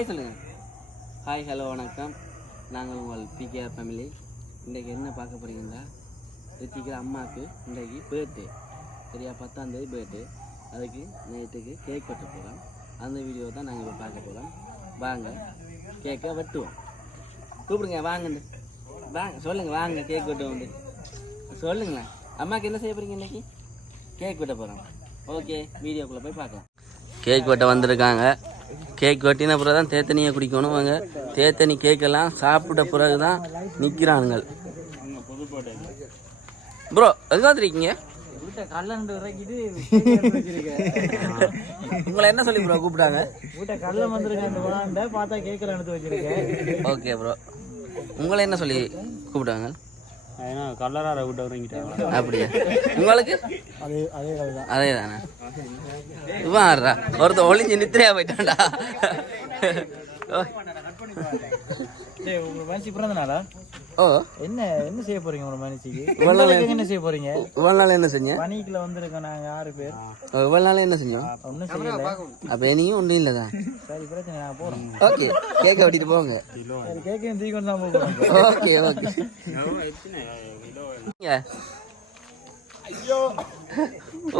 Hi சொல்லுங்கள். Hi hello வணக்கம். நாங்கள் உங்கள் பிகேஆர் ஃபேமிலி. இன்றைக்கி என்ன பார்க்க போகிறீங்கன்னா, ரித்திக்கிற அம்மாவுக்கு இன்றைக்கி பர்த்டே, சரியா, 10ஆம் தேதி பர்த்டே. அதுக்கு நைட்டுக்கு கேக் வெட்ட போகிறோம். அந்த வீடியோ தான் நாங்கள் இப்போ பார்க்க போகிறோம். வாங்க கேக்கை வெட்டுவோம். கூப்பிடுங்க, வாங்கண்டு வாங்க, சொல்லுங்கள், வாங்க கேக் வெட்டுவோம். வந்து சொல்லுங்களேன், அம்மாவுக்கு என்ன செய்ய போகிறீங்க? இன்றைக்கி கேக் வெட்ட போகிறோம். ஓகே, வீடியோக்குள்ளே போய் பார்க்கலாம். கேக் வெட்ட வந்திருக்காங்க. கேக் வெட்டின பிறகு தான் தேத்தனியை குடிக்கணும். அவங்க தேத்தனி கேக்கெல்லாம் சாப்பிட்ட பிறகு தான் நிற்கிறானுங்க. ப்ரோ எதுக்காக இருக்கீங்க? உங்களை என்ன சொல்லி ப்ரோ கூப்பிட்டாங்க? ஓகே ப்ரோ, உங்களை என்ன சொல்லி கூப்பிட்டாங்க? அப்படியா? உங்களுக்கு அதே தானே? இவாடுறா ஒருத்த ஒளிஞ்சு நித்திரையா போயிட்டான்டா. ஓ, என்ன என்ன செய்ய போறீங்க உங்க மனுஷிக்கு? என்ன செய்ய போறீங்க? இவ்வளவு நாள் என்ன செஞ்சீங்க? பணிக்குள்ள வந்திருக்கோம் நாங்க 6 பேர். இவ்வளவு நாள் என்ன செஞ்சோம்? ஒன்னும் செய்யல. அப்ப நீயும் ஒன்றும் இல்லதான். சரி, பிரச்சனை, நான் போறோம். ஓகே, கேக்க வெட்டிட்டு போங்க. சரி, கேக்கையும் தூக்கி கொண்டு தான் போறோம். Okay okay.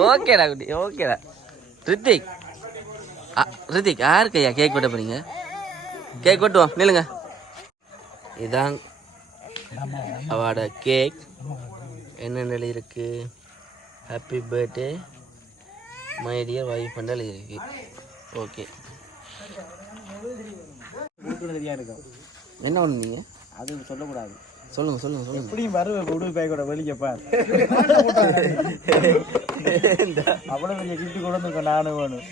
ஓகேடா குட்டி, ஓகேடா. ரித்திக் யாருக்கையா கேக் வெட்ட போறீங்க? கேக் வெட்டுவோம், நில்லுங்க. இதான் அவட கேக். என்னென்ன இருக்கு? Happy birthday my dear wife and இருக்கு. ஓகே, என்ன பண்ணுவீங்க? அது சொல்லக்கூடாது. சொல்லுங்க சொல்லுங்க சொல்லுங்க. எப்படியும் வருவேன் உடுப்பு பேக் கூட வெளிக்கப்பா. அவ்வளோ பெரிய கிஃப்ட் கொண்டு வந்து நானும் வேணும்.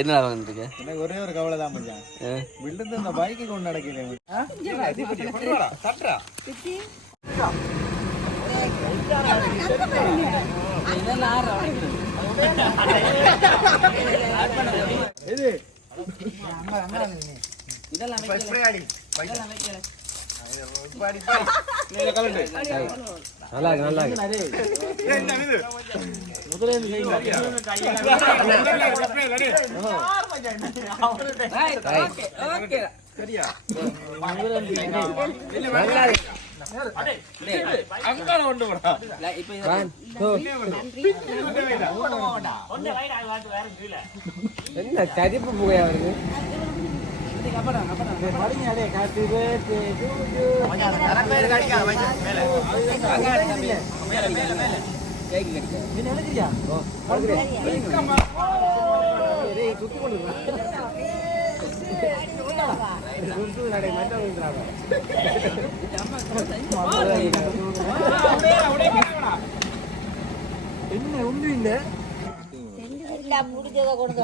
என்ன வந்துருக்கு? எனக்கு ஒரே ஒரு கவலை தான் பண்ணேன். விழுந்து இந்த பைக்கு கொண்டு நடக்கிறேன். என்ன கரிப்பு புகையா வருது? என்ன ஒண்ணு இல்ல. முடிஞ்சதை கொடுங்க.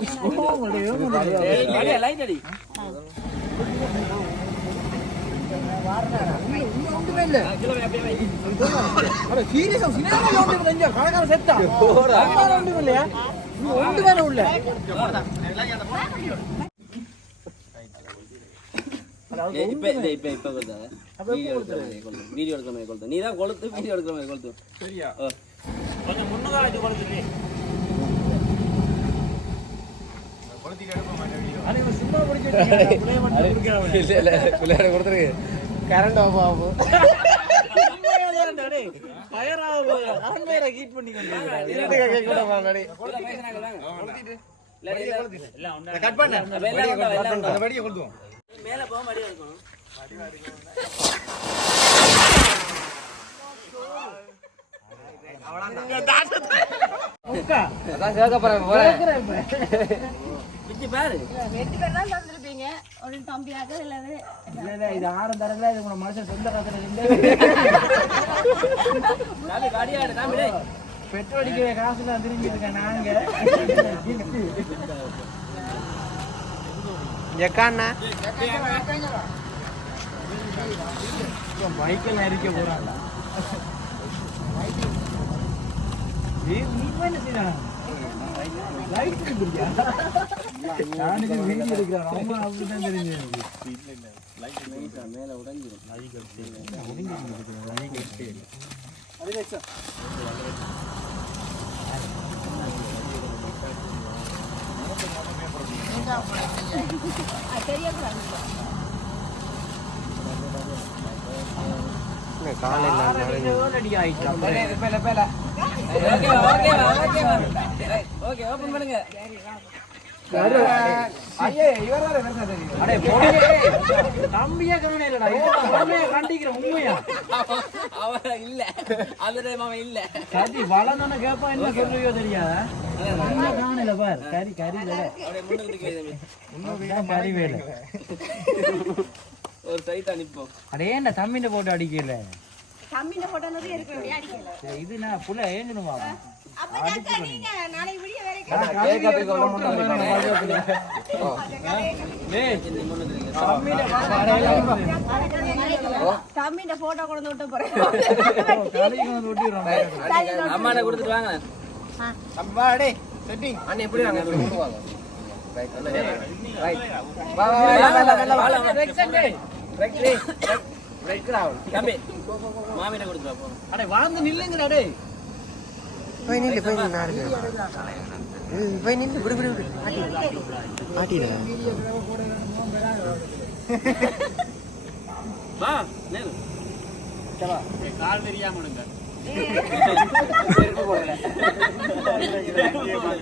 நீதான் கொளுத்து வீடியோ எடுக்கிற மாதிரி கொளுத்து. சரியா? கொஞ்சம் முன்னுக்கால கொளுத்து. கரண்ட் ஆஃப் ஆகும். மேல போக மடியா இருக்கும். பெட்ரோல் அடிக்கிற காசுல திரும்பி இருக்கேன் நாங்க. பைக்கில் அரிக்க போறாங்க. வீடியோ எடுக்கிறேன் அப்படிதான் தெரிஞ்சு மேல உடஞ்சிடும். ஒரு சைட் அனுப்போம். அடே என்ன தம்பிட்ட போட்டு அடிக்கல தம்பின போட்டோனது இருக்கு அடிக்கல. இது நான் புள்ள ஏங்கணுமா அப்ப நீங்க நாளைக்கு வீடியோ வேற தம்பின போட்டோ கொண்டு விட்டு போறேன். அம்மாட்ட கொடுத்துட்டு வாங்க. அம்மா டேய் செட்டிங் அண்ணே எப்படி வாங்க போடுவாங்க. ரைட் ரைட் வா வா வா ரைட் தம்பி மாமிட்ட கொடுத்துட்டு வா. அடே வாழ்ந்து நில்லுங்கடா டேய் போய் நில்லு நாடு போய் நில்லு விடு விடு விடு ஆட்டிடா வா நேரு சவா கால் தெரியாம முடுங்க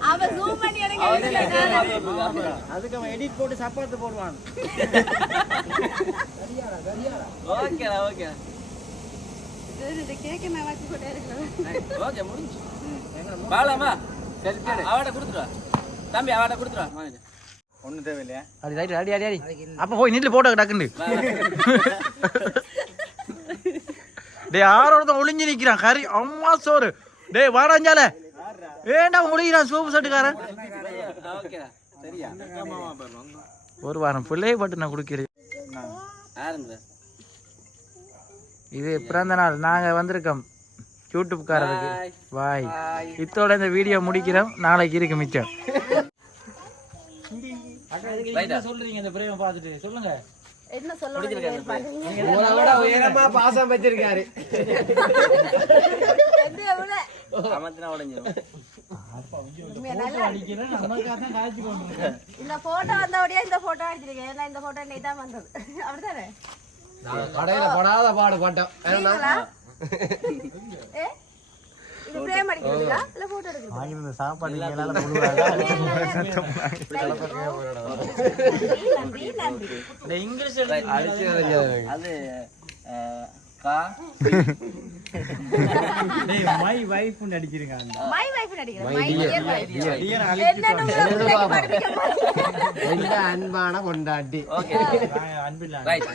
அவ ஜூம் பண்ணி எடுங்க. அதுக்கு அவன் எடிட் போட்டு சப்பாத்து போடுவான். ஓகே ஓகே இது கேக்க நான் வாட்சி போட்டே இருக்கேன். ஓகே முடிஞ்சு. பாலாமா அவட கொடுத்துட்டு வா. தம்பி அவட கொடுத்துட்டு வா. மாமிட்ட ஒண்ணு தேவையில்லையா அடி ரைட் அடி அடி அடி அப்ப போய் நில்லு போட்டோ டக்குன்னு. டேய் யாரோட ஒளிஞ்சு நிக்கிறான் கறி அம்மா சோறு. டேய் வாடாஞ்சால ஏண்டா ஒளிகிறான் சோப்பு சட்டுக்காரன். ஓகேடா சரியா ஒரு வாரம் பிள்ளையை பட்டு நான் குடிக்கிறேன். ஆரம்ப இது பிறந்த நாள் நாங்க வந்திருக்கோம் யூடியூப்காரருக்கு. பாய். இத்தோட இந்த வீடியோ முடிக்கிறோம். நாளைக்கு இருக்கு மிச்சம். சொல்றீங்க இந்த பிரேம பார்த்துட்டு சொல்லுங்க என்ன சொல்லுங்க. உங்களோட உயரமா பாசம் வச்சிருக்காரு. அமத்தினா உடைஞ்சிரும். இந்த போட்டோ வந்தபடியா இந்த போட்டோ அடிச்சிருக்கேன். ஏன்னா இந்த போட்டோ இன்னைக்கு தான் வந்தது. அப்படிதானே கடையில படாத பாடு பட்டோம். இது பிரேம் அடிக்கிறதுக்கா இல்ல போட்டோ எடுக்கிறதுக்கா? சாப்பாடு இங்கிலீஷ் அது கா மை வைஃப் அடிச்சிருங்க. மை வைஃப் அடிக்கிறேன். My dear wife. என்னன்னு படிக்க எந்த அன்பான கொண்டாட்டி. ஓகே அன்பில்ல ரைட்.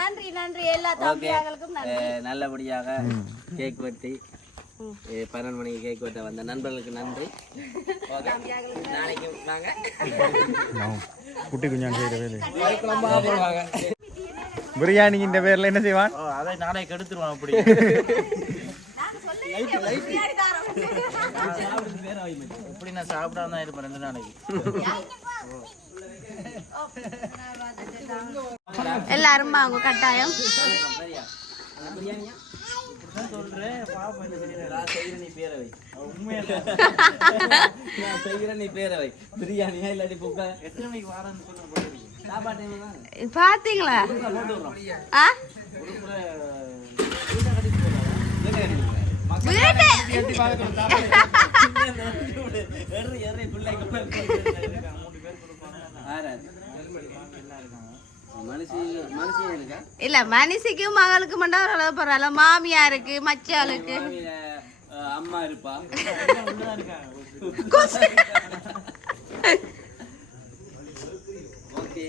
நன்றி நன்றி எல்லா தம்பியாங்களுக்கும் நன்றி. நல்லபடியாக கேக் வெட்டி 12 மணிக்கு கேக் வெட்ட வந்த நண்பர்களுக்கு நன்றி. ஓகே நாளைக்கு வாங்க. குட்டி குஞ்சான் செய்யற வேலை போடுவாங்க. பிரியாணி இந்த பேர்ல என்ன செய்வான்? அதை நாளைக்கு எடுத்துருவான். அப்படி எப்படி நான் சாப்பிடாம தான் இருப்பேன் 2 நாளைக்கு. எல்லாரும் வாங்க கட்டாயம். சொல்றேன் பாப்பா என்ன செய்யற நீ பேரவை நான் செய்யற நீ பேரவை பிரியாணியா இல்லாட்டி புக்கா எத்தனை மணிக்கு வாரன்னு சொல்லுங்க. சாப்பாடு டைம் தான் பாத்தீங்களா? ஆ இல்ல மனுஷிக்கு மகளுக்கு மட்டும் பரவாயில்ல. மாமியாருக்கு மச்சாளுக்கு அம்மா இருப்பா. ஓகே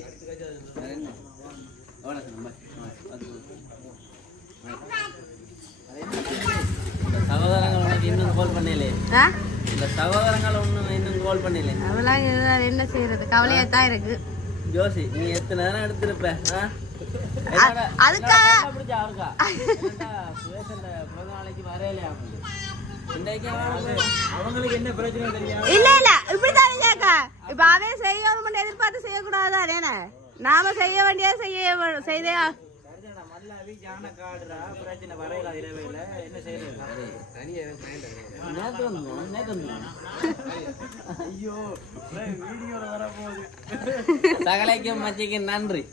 சகோதரங்கள் உனக்கு இன்னும் கால் பண்ணல. இந்த சகோதரங்கள் ஒன்னும் இன்னும் கால் பண்ணல. அவெல்லாம் என்ன செய்யறது கவலையா தான் இருக்கு. ஜோசி நீ எத்தனை நேரம் எடுத்திருப்ப? அவங்களுக்கு என்ன பிரச்சனை தெரியாது. இல்ல இல்ல இப்படித்தான் கேக்கா. இப்ப அதே செய்யணும் எதிர்பார்த்து செய்யக்கூடாது. நாம செய்ய வேண்டியதை செய்தே சகலைக்கும் மச்சிக்கு நன்றி.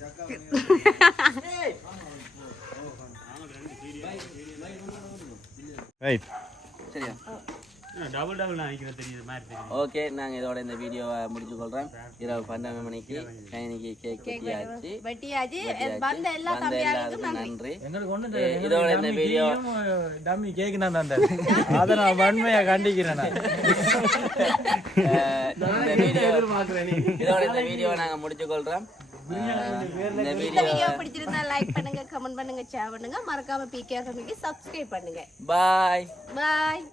ரைட் சரியா? டபுள் நான் நினைக்கிறேன் தெரியுது மாதிரி தெரியுது. ஓகே, நாங்கள் இதோட இந்த வீடியோவை முடிச்சு கொள்கிறோம். இரவு 12 மணிக்கு கைனிக்கு கேக் வெட்டியாச்சு. வெட்டியாச்சு. வந்த எல்லா தம்பியாருக்கும் நன்றி. எங்களுக்கு ஒண்ணு இதோட இந்த வீடியோ டம்மி கேக் நான் தந்தேன். அதை நான் வன்மையா கண்டிக்கிறேன். இதோட இந்த வீடியோவை நாங்கள் முடிச்சு கொள்கிறோம். இந்த வீடியோ பிடிச்சிருந்தா லைக் பண்ணுங்க, கமெண்ட் பண்ணுங்க, ஷேர் பண்ணுங்க, மறக்காம PKR ஃபேமிலிக்கு சப்ஸ்கிரைப் பண்ணுங்க. பாய். பாய்.